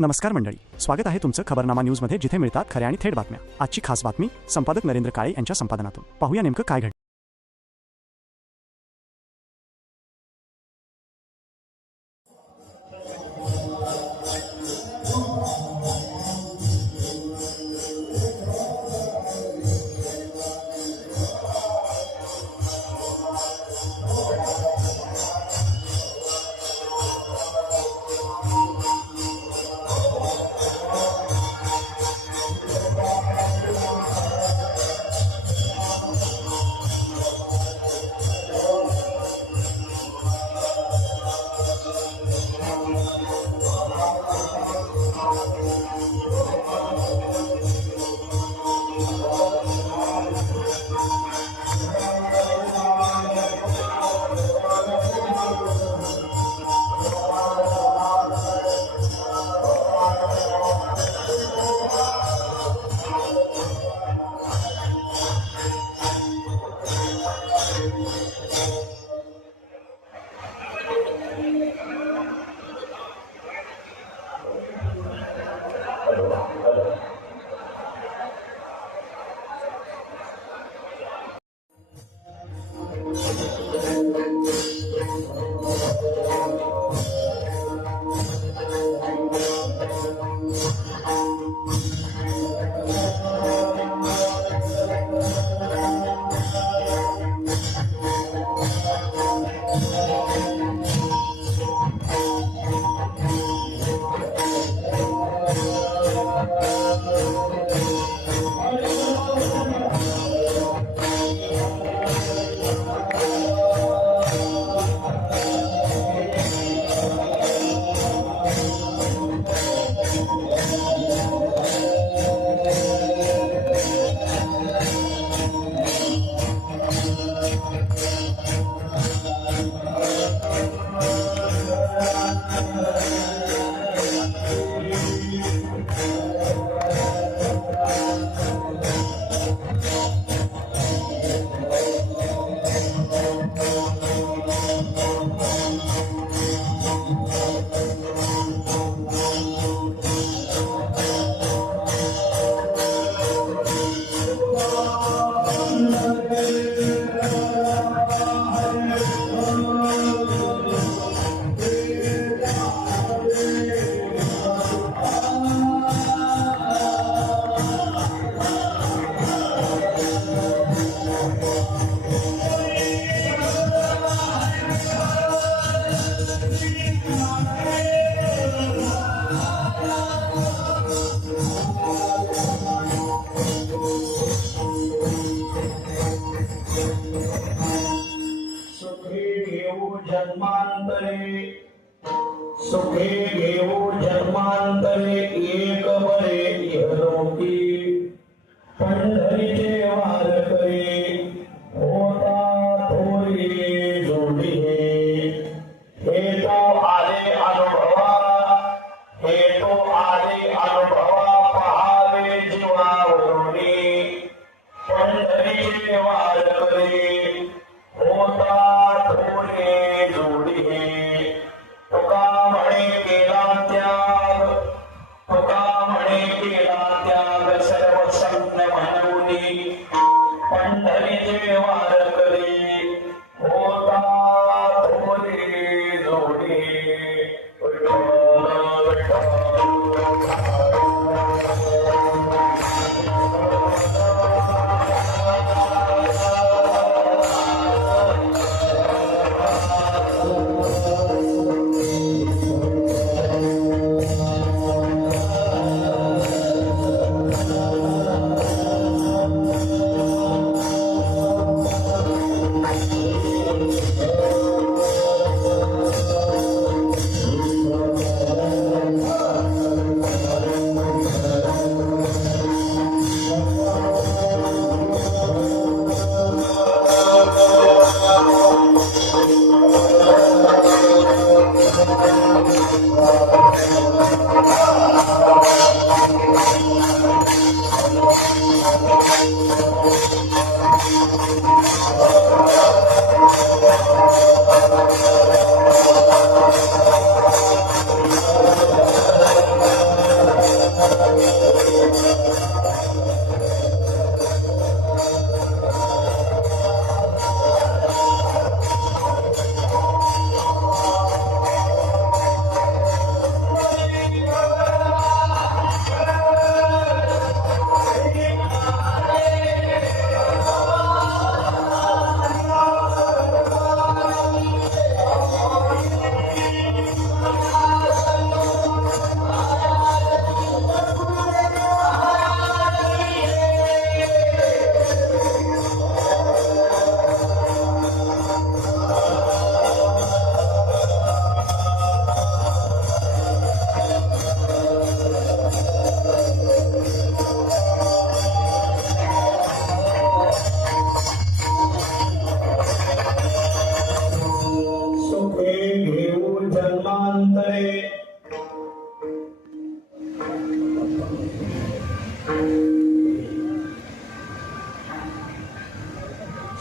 नमस्कार मंडळी, स्वागत आहे तुमचं खबरनामा न्यूजमध्ये, जिथे मिळतात खऱ्या आणि थेट बातम्या। आजची खास बातमी संपादक नरेंद्र काळे यांच्या संपादनातून। पाहूया नेमकं काय घडलं। सुखे घेऊ जन्मांतरे एक बरे इहलोकी पंढरीचे वारकरी होता थोरी जोडी हे तो आले अनुभवा पहावे जीवावरुणी पंढरीचे वारकरी होता थोरी जोडी तुका म्हणे केला त्याग सर्व संत म्हणूनी पंढरीचे वारकरी होता थोरी जोडी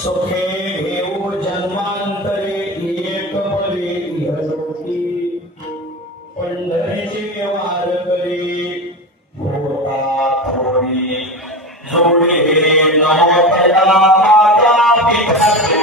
सुखे घेऊ जन्मांतरे एक बरे इहलोकी पंढरीचे वार करे होता थोडी जोडे नवतया माता पित्याचे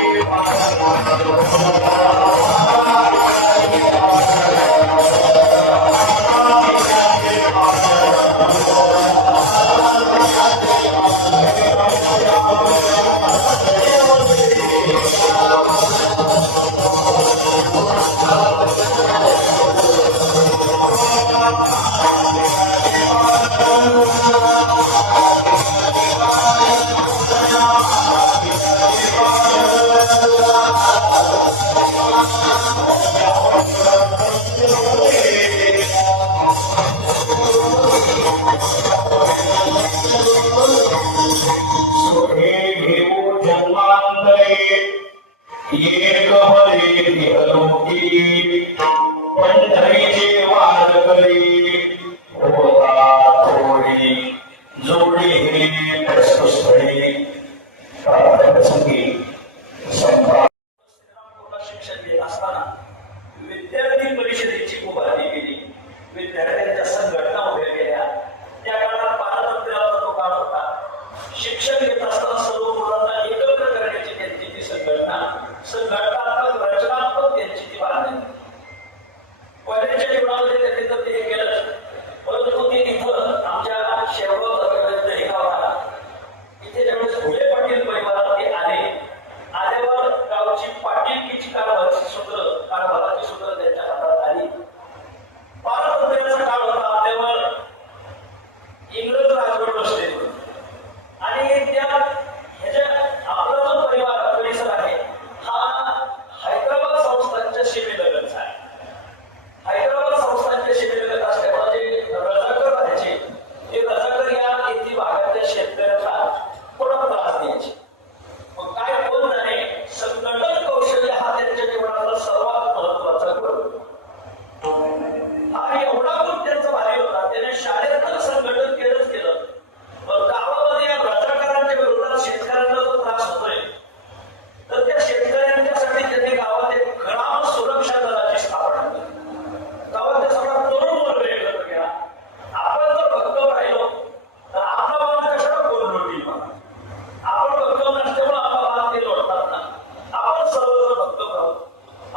एक बरे इहलोकी पंढरीचे वार करे होता थोडी जोडी हे प्रस्थळी प्रसंगी शिक्षण घेत असताना विद्यार्थी परिषदेची उभारणी केली. विद्यार्थ्यांच्या संघटना उभ्या केल्या. त्या काळात पारतंत्र्याचा तो काळ होता. शिक्षण घेत असताना सर्व मुलांना एकत्र करण्याची त्यांची ती संघटनात्मक रचनात्मक त्यांची ती बांधणी. कॉलेजच्या जीवनामध्ये त्यांनी तर ते केलं, परंतु ते इथं आमच्या शेवगाव हे गाव आला. इथे ज्यावेळेस फुले पाटील परिवारात ते आल्यावर गावची पाटीलकीची कारभाराची सूत्र त्यांच्या हातात आली. पारतंत्र्याचा काळ होता. आल्यावर इंग्रज राजवट बसले आणि त्या ह्याच्या आपला जो परिसर आहे हा हैदराबाद संस्थांच्या शिमेलगतचा आहे. हैदराबाद संस्थांच्या शिमेलगत असल्यामुळे जे रजाकर राहायचे ते रजाकर या येथील भागातल्या शेतकऱ्याला थोडा त्रास द्यायचे. मग काय बोल नाही, संघटन कौशल्य हा त्यांच्या जीवनातला सर्वात महत्वाचा गुण. हा एवढा गुण त्यांचा भारी होता. त्याने शाळेत संघटन केलंच केलं. गावामध्ये या रजाकारांच्या विरोधात शेतकऱ्यांना जो त्रास होतोय तर त्या शेतकऱ्यांच्यासाठी त्यांनी गावात एक ग्राम सुरक्षा दलाची स्थापना केली. गावातल्या सगळा तरुण वर्ग एकत्र केला. आपण जर भक्कम राहिलो तर आपला बांध कशाला कोण लोटी. आपण भक्कम नसल्यामुळे आपला बांध ते लोटतात ना. आपण सर्वजण भक्कम राहू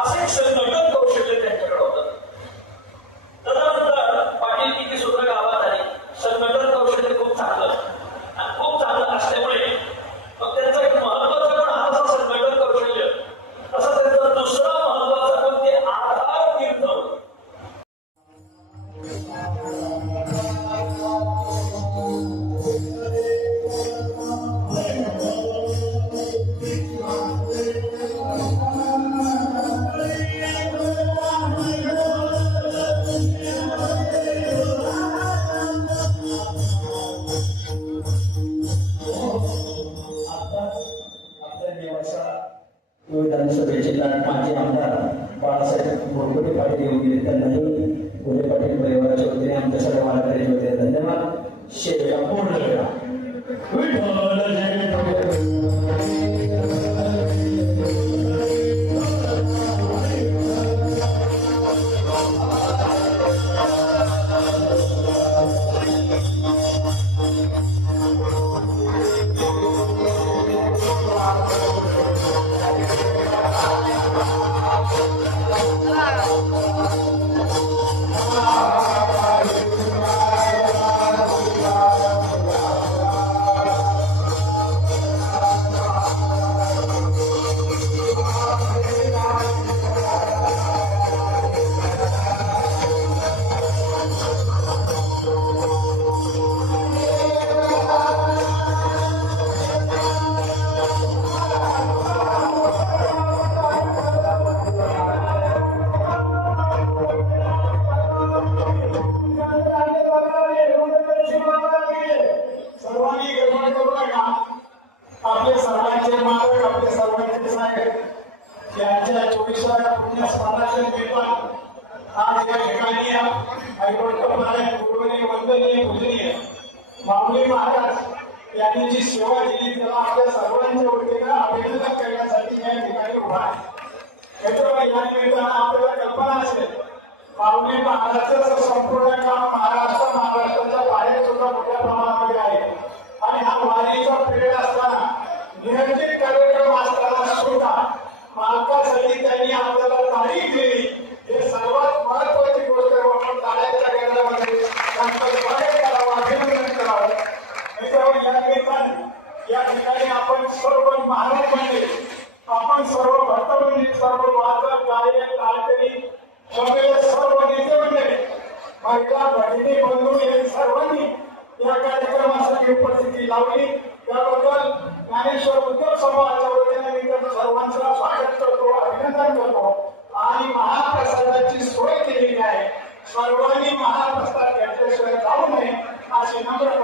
असे एक संघटन कौशल्य त्यांच्याकडे होतं. तदनंतर पाटीलकी सुद्धा गावात आली. संघटन कौशल्य खूप चांगलं आणि खूप चांगलं असल्यामुळे मग त्यांचा एक महत्वाचा गुण हा असा संघटन कौशल्य. असं त्यांचा दुसरा महत्वाचा गुण ते आधार तीर्थ. विधानसभेचे माजी आमदार बाळासाहेब गोडबोले पाटील येऊन गेले. त्यांनाही गोले पाटील परिवाराच्या वतीने आमच्या सगळ्या वारकऱ्यांच्या वतीने धन्यवाद. शेवया पूर्ण करा. आपले सर्वांचे मालक, आपले सर्वांचे साहेब यांच्या 24व्या पुण्यस्मरणाचे निमित्त आज या ठिकाणी हायकोर्ट वंदनीय पूजनीय माऊली महाराज यांनी जी सेवा दिली त्याला आपल्या सर्वांच्या वतीनं अभिनंदन करण्यासाठी या ठिकाणी उभा आहे. मित्रांनो, या निमित्तानं आपल्याला कल्पना असेल माऊली महाराजांचं संपूर्ण काम महाराष्ट्राच्या बाहेर सुद्धा मोठ्या प्रमाणामध्ये आहे आणि हा वारीचा पिरियड असताना नियोजित कार्यक्रम असताना सुद्धा मालकासाठी त्यांनी आपल्याला तारीख दिली. हे सर्वात महत्वाची गोष्ट आपण टाळ्याच्या गजरामध्ये त्यांचं स्वागत करावं, अभिनंदन करावं. मित्रांनो, या निमित्ताने या ठिकाणी आपण सर्व महाराज म्हणजे आपण सर्व भक्त म्हणजे सर्व वादक गायक लाटणी सगळे सर्व नेते म्हणजे महिला भगिनी बंधू हे सर्वांनी या कार्यक्रमासाठी उपस्थिती लावली. त्याबद्दल ज्ञानेश्वर उद्योग समूहाच्या वतीने मी त्यांचं सर्वांचं स्वागत करतो, अभिनंदन करतो आणि महाप्रसादाची सोय केलेली आहे. सर्वांनी महाप्रसाद घेतल्याशिवाय जाऊ नये अशी नम्र